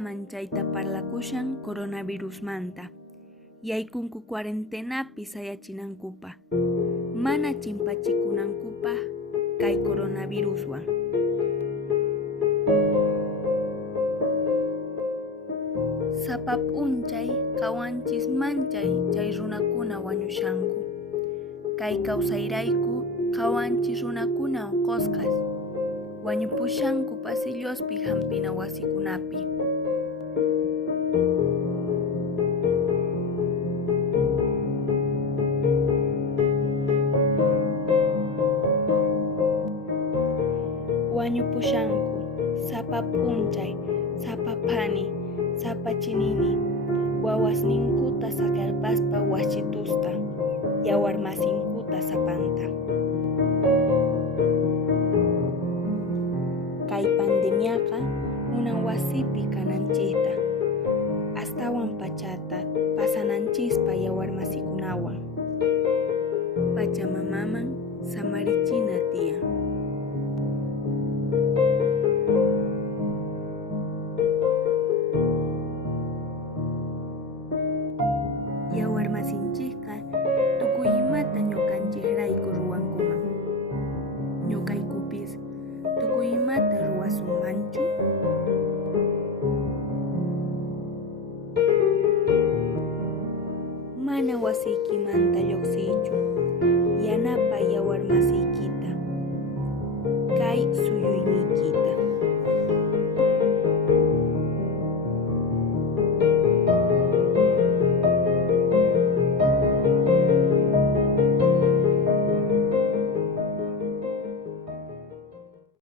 manchayta parlakushan coronavirus manta. Yaykunku cuarentenapi sayachinankupa. Mana chimpachikunankupa kay coronaviruswan. Sapap unchay kawanchis manchay chay runakuna wañushanku. Kay kawsayrayku kawanchis runakuna qosqas. Wañupushanku pasillospi hampina wasikunapi. Wañupushanku sapap unchay, sapapani, sapachinini, wawasninkuta sakarpaspa wachitusta, yawarmasinkuta sapanta. Kay pandemiaqa munan wasipi kananchista, astawan pachata pasananchispa yawarmasikunawan. Pachamamaman samarichina tiyan. Yawarmasinchikqa tukuy imata ñukanchikrayku ruwankuman. Ñukaykupis tukuy imata ruwasunmanchu. Mana wasiykimanta lluqsiychu, yanapay yawarmasiyki.